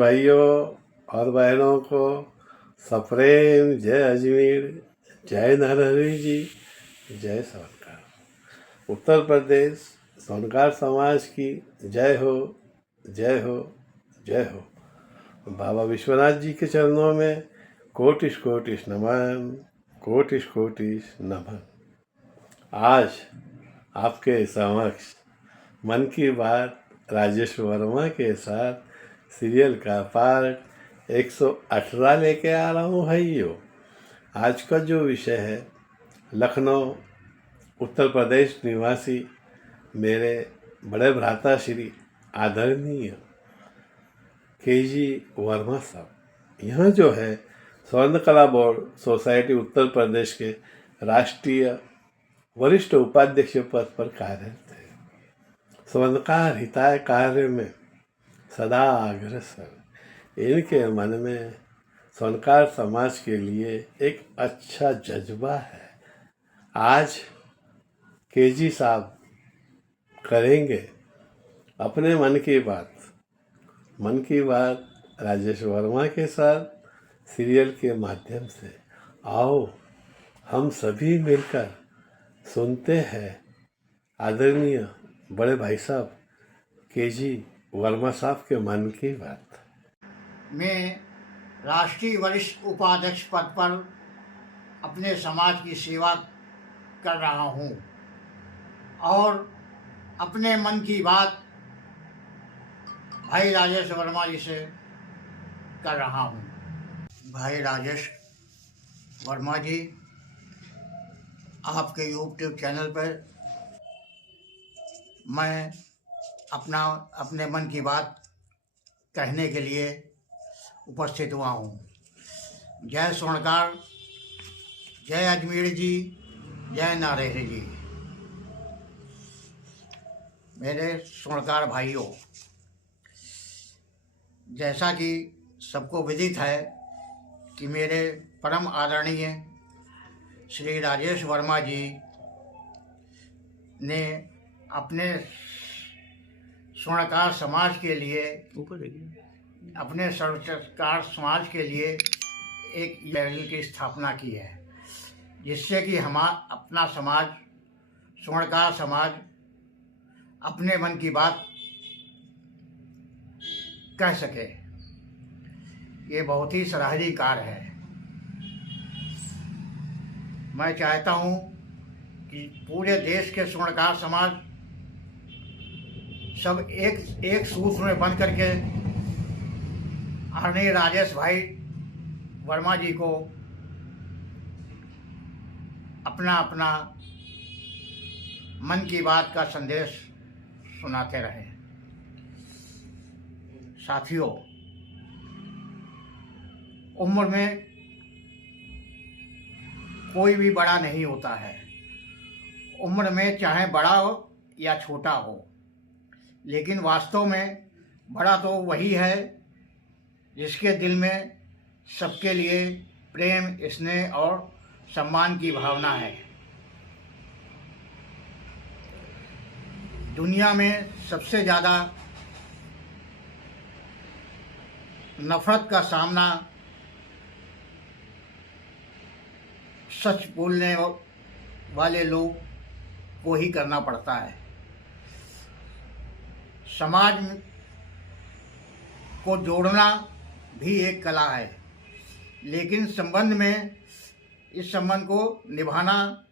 भाइयों और बहनों को सप्रेम जय अजमेर, जय नरहरि जी, जय सोनकार। उत्तर प्रदेश सोनकार समाज की जय हो, जय हो, जय हो। बाबा विश्वनाथ जी के चरणों में कोटिश कोटिश नमन, कोटिश कोटिश नमन। आज आपके समक्ष मन की बात राजेश वर्मा के साथ सीरियल का पार्ट 118 लेके आ रहा हूँ भाइयों। आज का जो विषय है, लखनऊ उत्तर प्रदेश निवासी मेरे बड़े भ्राता श्री आदरणीय KG वर्मा साहब, यहाँ जो है स्वर्ण कला बोर्ड सोसाइटी उत्तर प्रदेश के राष्ट्रीय वरिष्ठ उपाध्यक्ष पद पर कार्यरत है। स्वर्णकार हिताय कार्य में सदा अग्रसर। इनके मन में स्वर्णकार समाज के लिए एक अच्छा जज्बा है। आज KG साहब करेंगे अपने मन की बात राजेश वर्मा के साथ सीरियल के माध्यम से। आओ हम सभी मिलकर सुनते हैं आदरणीय बड़े भाई साहब KG वर्मा साहब के मन की बात। मैं राष्ट्रीय वरिष्ठ उपाध्यक्ष पद पर अपने समाज की सेवा कर रहा हूँ और अपने मन की बात भाई राजेश वर्मा जी से कर रहा हूँ। भाई राजेश वर्मा जी, आपके YouTube चैनल पर मैं अपने मन की बात कहने के लिए उपस्थित हुआ हूँ। जय स्वर्णकार, जय अजमेर जी, जय नरहरि जी। मेरे स्वर्णकार भाइयों, जैसा कि सबको विदित है कि मेरे परम आदरणीय श्री राजेश वर्मा जी ने अपने स्वर्णकार समाज के लिए एक चैनल की स्थापना की है, जिससे कि अपना समाज, स्वर्णकार समाज, अपने मन की बात कह सके। ये बहुत ही सराहनीय कार्य है। मैं चाहता हूँ कि पूरे देश के स्वर्णकार समाज सब एक सूत्र में बंध करके आदरणीय राजेश भाई वर्मा जी को अपना अपना मन की बात का संदेश सुनाते रहे। साथियों, उम्र में कोई भी बड़ा नहीं होता है। उम्र में चाहे बड़ा हो या छोटा हो, लेकिन वास्तव में बड़ा तो वही है जिसके दिल में सबके लिए प्रेम, स्नेह और सम्मान की भावना है। दुनिया में सबसे ज़्यादा नफरत का सामना सच बोलने वाले लोग को ही करना पड़ता है। समाज को जोड़ना भी एक कला है, लेकिन इस संबंध को निभाना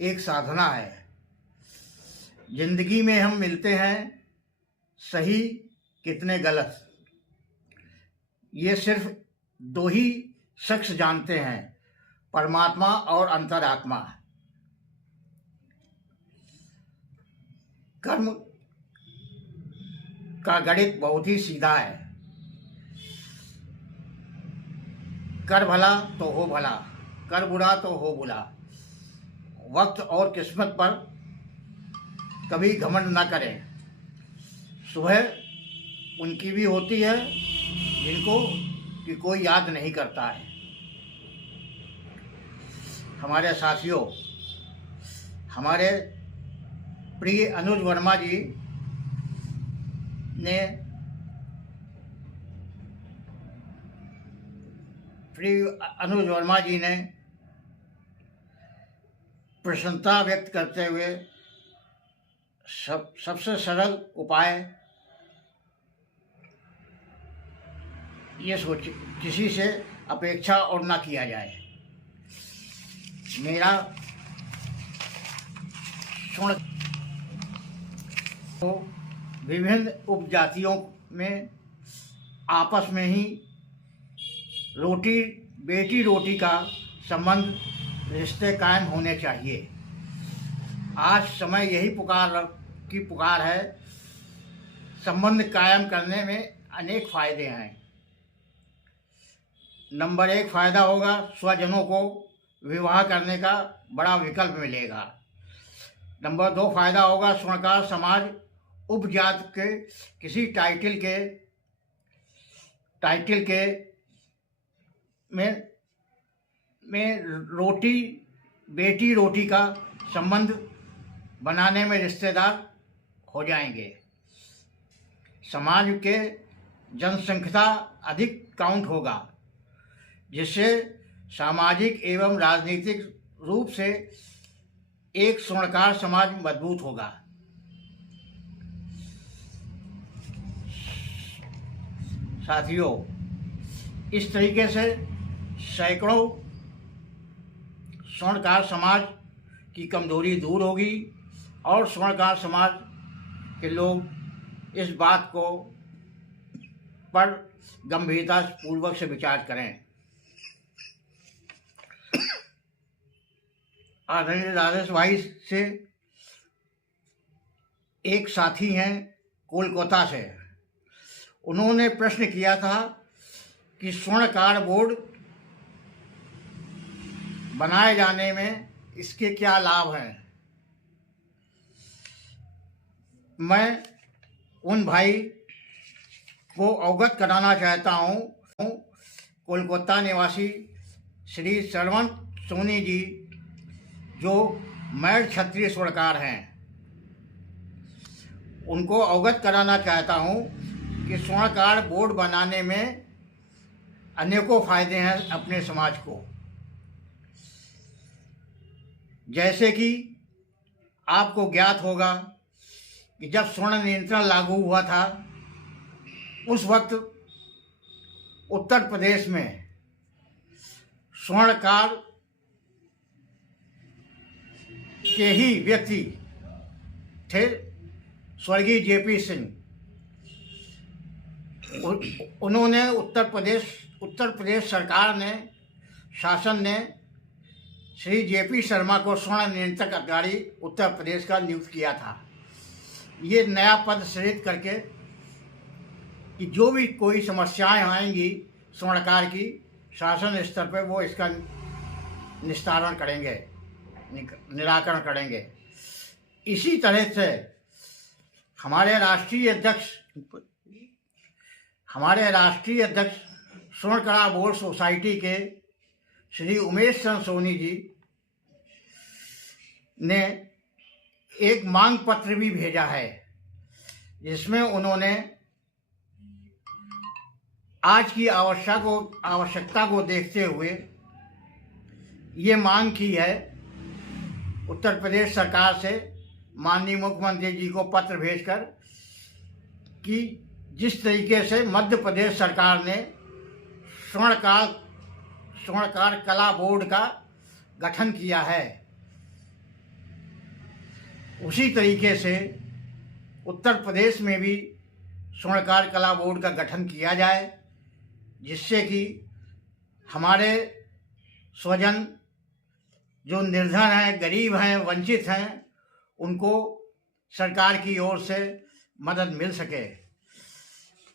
एक साधना है। जिंदगी में हम मिलते हैं, सही कितने गलत, ये सिर्फ दो ही शख्स जानते हैं, परमात्मा और अंतरात्मा। कर्म का गणित बहुत ही सीधा है। कर भला तो हो भला, कर बुरा तो हो बुरा। वक्त और किस्मत पर कभी घमंड न करें। सुबह उनकी भी होती है जिनको कि कोई याद नहीं करता है। हमारे साथियों, हमारे प्रिय अनुज वर्मा जी ने श्री अनुज वर्मा जी ने प्रसन्नता व्यक्त करते हुए सबसे सरल उपाय ये सोच किसी से अपेक्षा और ना किया जाए। मेरा स्वर्ण तो विभिन्न उपजातियों में आपस में ही रोटी बेटी रोटी का संबंध रिश्ते कायम होने चाहिए। आज समय यही पुकार है। संबंध कायम करने में अनेक फायदे हैं। नंबर 1 फायदा होगा, स्वजनों को विवाह करने का बड़ा विकल्प मिलेगा। नंबर 2 फायदा होगा, स्वर्णकार समाज उपजात के किसी टाइटल के में बेटी रोटी का संबंध बनाने में रिश्तेदार हो जाएंगे। समाज के जनसंख्या अधिक काउंट होगा, जिससे सामाजिक एवं राजनीतिक रूप से एक स्वर्णकार समाज मजबूत होगा। साथियों, इस तरीके से सैकड़ों स्वर्णकार समाज की कमजोरी दूर होगी और स्वर्णकार समाज के लोग इस बात को पर गंभीरता पूर्वक से विचार करें। आदरणीय राजेश भाई से एक साथी हैं कोलकाता से, उन्होंने प्रश्न किया था कि स्वर्णकार बोर्ड बनाए जाने में इसके क्या लाभ हैं। मैं उन भाई को अवगत कराना चाहता हूँ। कोलकाता निवासी श्री श्रवण सोनी जी, जो मैर क्षत्रिय स्वर्णकार हैं, उनको अवगत कराना चाहता हूँ कि स्वर्णकार बोर्ड बनाने में अनेकों फायदे हैं अपने समाज को। जैसे कि आपको ज्ञात होगा कि जब स्वर्ण नियंत्रण लागू हुआ था, उस वक्त उत्तर प्रदेश में स्वर्णकार के ही व्यक्ति थे, स्वर्गीय जेपी सिंह। उन्होंने उत्तर प्रदेश सरकार ने, शासन ने श्री जेपी शर्मा को स्वर्ण नियंत्रक अधिकारी उत्तर प्रदेश का नियुक्त किया था। ये नया पद सृजित करके कि जो भी कोई समस्याएं आएंगी स्वर्णकार की, शासन स्तर पर वो इसका निस्तारण करेंगे, निराकरण करेंगे। इसी तरह से हमारे राष्ट्रीय अध्यक्ष स्वर्णकार बोर्ड सोसाइटी के श्री उमेश चंद्र सोनी जी ने एक मांग पत्र भी भेजा है, जिसमें उन्होंने आज की आवश्यकता को देखते हुए ये मांग की है उत्तर प्रदेश सरकार से, माननीय मुख्यमंत्री जी को पत्र भेजकर, कि जिस तरीके से मध्य प्रदेश सरकार ने स्वर्णकार कला बोर्ड का गठन किया है, उसी तरीके से उत्तर प्रदेश में भी स्वर्णकार कला बोर्ड का गठन किया जाए, जिससे कि हमारे स्वजन जो निर्धन हैं, गरीब हैं, वंचित हैं, उनको सरकार की ओर से मदद मिल सके।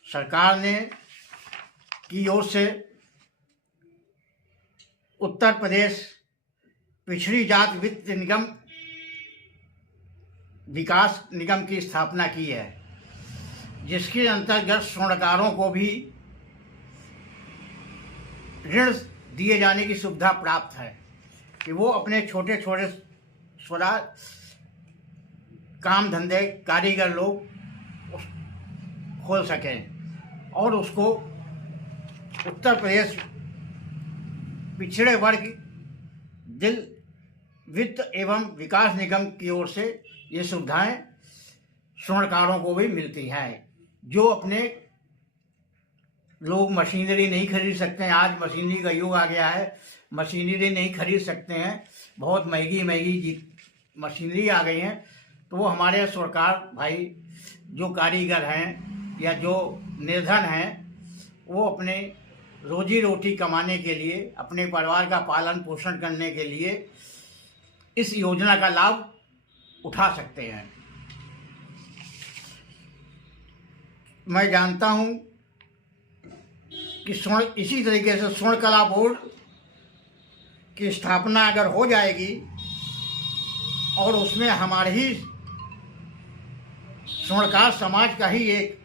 सरकार ने की ओर से उत्तर प्रदेश पिछड़ी जात वित्त निगम विकास निगम की स्थापना की है, जिसके अंतर्गत स्वर्णकारों को भी ऋण दिए जाने की सुविधा प्राप्त है कि वो अपने छोटे छोटे काम धंधे, कारीगर लोग खोल सकें और उसको उत्तर प्रदेश पिछड़े वर्ग दिल वित्त एवं विकास निगम की ओर से ये सुविधाएं स्वर्णकारों को भी मिलती हैं। जो अपने लोग मशीनरी नहीं खरीद सकते हैं, आज मशीनरी का युग आ गया है, मशीनरी नहीं खरीद सकते हैं, बहुत महंगी महंगी मशीनरी आ गई हैं, तो वो हमारे स्वर्णकार भाई जो कारीगर हैं या जो निर्धन हैं, वो अपने रोजी रोटी कमाने के लिए, अपने परिवार का पालन पोषण करने के लिए इस योजना का लाभ उठा सकते हैं। मैं जानता हूं कि इसी तरीके से स्वर्ण कला बोर्ड की स्थापना अगर हो जाएगी और उसमें हमारे ही स्वर्णकार समाज का ही एक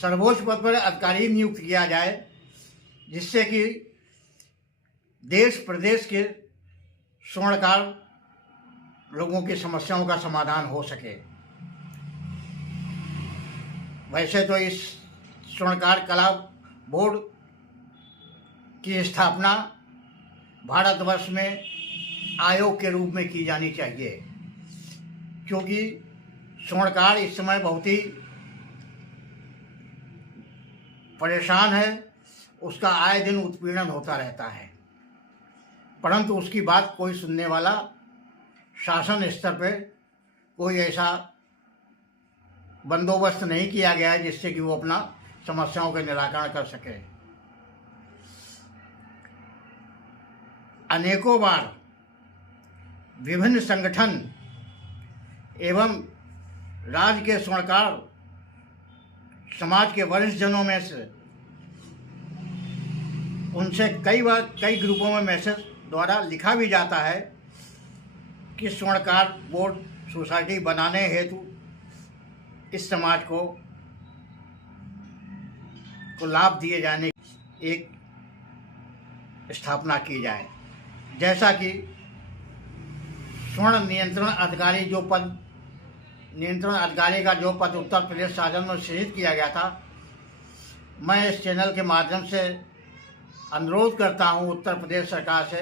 सर्वोच्च पद पर अधिकारी नियुक्त किया जाए, जिससे कि देश प्रदेश के स्वर्णकार लोगों की समस्याओं का समाधान हो सके। वैसे तो इस स्वर्णकार कला बोर्ड की स्थापना भारतवर्ष में आयोग के रूप में की जानी चाहिए, क्योंकि स्वर्णकार इस समय बहुत ही परेशान है, उसका आए दिन उत्पीड़न होता रहता है, परंतु उसकी बात कोई सुनने वाला शासन स्तर पर कोई ऐसा बंदोबस्त नहीं किया गया है जिससे कि वो अपना समस्याओं का निराकरण कर सके। अनेकों बार विभिन्न संगठन एवं राज्य के स्वर्णकार समाज के वरिष्ठ जनों में से उनसे कई बार कई ग्रुपों में मैसेज द्वारा लिखा भी जाता है कि स्वर्णकार बोर्ड सोसाइटी बनाने हेतु इस समाज को लाभ दिए जाने की एक स्थापना की जाए। जैसा कि स्वर्ण नियंत्रण अधिकारी का जो पद उत्तर प्रदेश शासन में सृजित किया गया था, मैं इस चैनल के माध्यम से अनुरोध करता हूं उत्तर प्रदेश सरकार से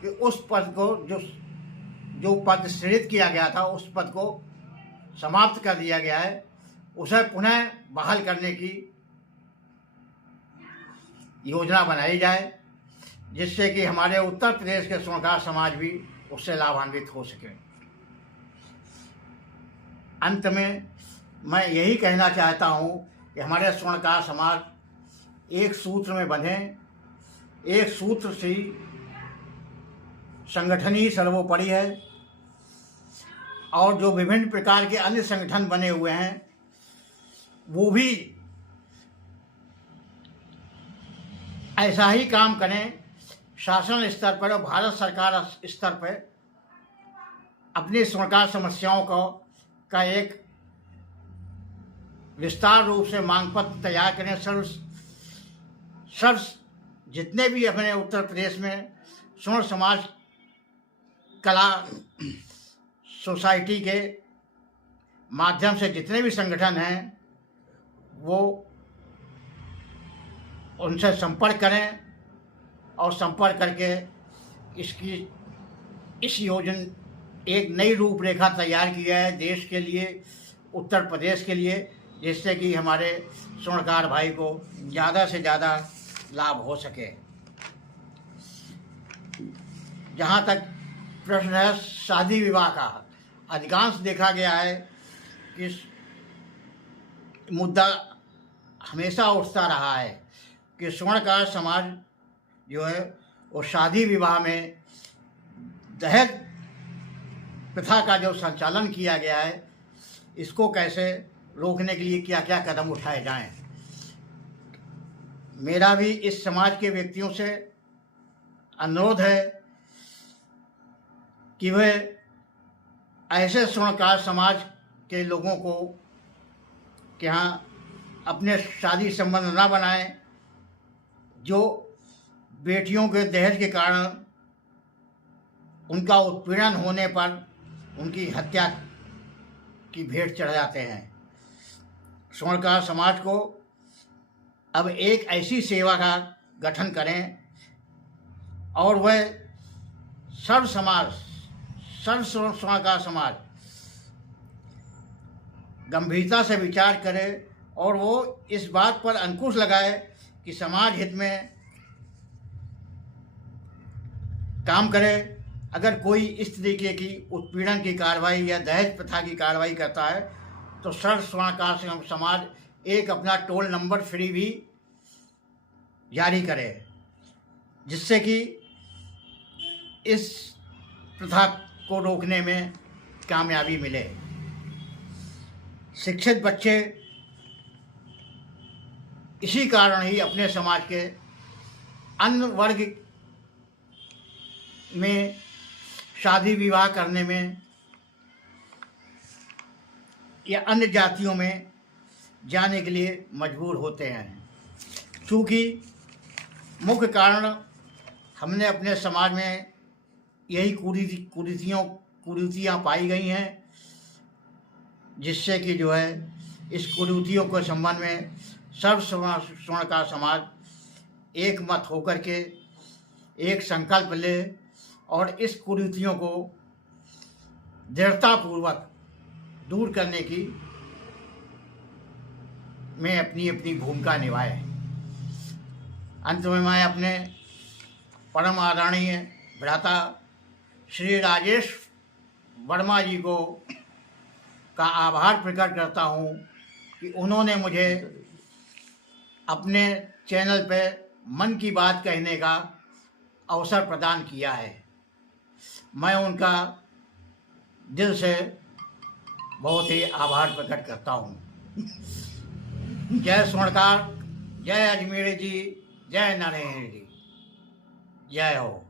कि उस पद को जो पद सृजित किया गया था, उस पद को समाप्त कर दिया गया है, उसे पुनः बहाल करने की योजना बनाई जाए, जिससे कि हमारे उत्तर प्रदेश के स्वर्णकार समाज भी उससे लाभान्वित हो सके। अंत में मैं यही कहना चाहता हूं कि हमारे स्वर्णकार समाज एक सूत्र में बंधे, एक सूत्र से संगठन ही सर्वोपरि है, और जो विभिन्न प्रकार के अन्य संगठन बने हुए हैं वो भी ऐसा ही काम करें। शासन स्तर पर और भारत सरकार स्तर पर अपनी स्वर्णकार समस्याओं का एक विस्तार रूप से मांग पत्र तैयार करें। सर्व जितने भी अपने उत्तर प्रदेश में स्वर्ण समाज कला सोसाइटी के माध्यम से जितने भी संगठन हैं, वो उनसे संपर्क करें और संपर्क करके इस योजना एक नई रूपरेखा तैयार की है देश के लिए, उत्तर प्रदेश के लिए, जिससे कि हमारे स्वर्णकार भाई को ज़्यादा से ज़्यादा लाभ हो सके। जहाँ तक प्रश्न है शादी विवाह का, अधिकांश देखा गया है कि मुद्दा हमेशा उठता रहा है कि स्वर्णकार समाज जो है वो शादी विवाह में दहेज प्रथा का जो संचालन किया गया है, इसको कैसे रोकने के लिए क्या क्या कदम उठाए जाएं। मेरा भी इस समाज के व्यक्तियों से अनुरोध है कि वे ऐसे स्वर्णकार समाज के लोगों को कि यहाँ अपने शादी संबंध न बनाएं जो बेटियों के दहेज के कारण उनका उत्पीड़न होने पर उनकी हत्या की भेंट चढ़ जाते हैं। स्वर्णकार समाज को अब एक ऐसी सेवा का गठन करें और वह सर्व समाज, सर्व स्वर्णकार समाज गंभीरता से विचार करे और वो इस बात पर अंकुश लगाए कि समाज हित में काम करे। अगर कोई इस तरीके की उत्पीड़न की कार्रवाई या दहेज प्रथा की कार्रवाई करता है तो सर्व स्वर्णकार समाज एक अपना टोल नंबर फ्री भी जारी करे, जिससे कि इस प्रथा को रोकने में कामयाबी मिले। शिक्षित बच्चे इसी कारण ही अपने समाज के अन्य वर्ग में शादी विवाह करने में या अन्य जातियों में जाने के लिए मजबूर होते हैं। चूँकि मुख्य कारण हमने अपने समाज में यही कुरीतियाँ पाई गई हैं, जिससे कि जो है इस कुरीतियों के संबंध में सर्व स्वर्णकार समाज एक मत होकर के एक संकल्प ले और इस कुरीतियों को दृढ़तापूर्वक दूर करने की में अपनी अपनी भूमिका निभाए। अंत में मैं अपने परम आदरणीय भ्राता श्री राजेश वर्मा जी को का आभार प्रकट करता हूँ कि उन्होंने मुझे अपने चैनल पे मन की बात कहने का अवसर प्रदान किया है। मैं उनका दिल से बहुत ही आभार प्रकट करता हूँ। जय स्वर्णकार, जय अजमेर जी, जय नारायण जी, जय हो।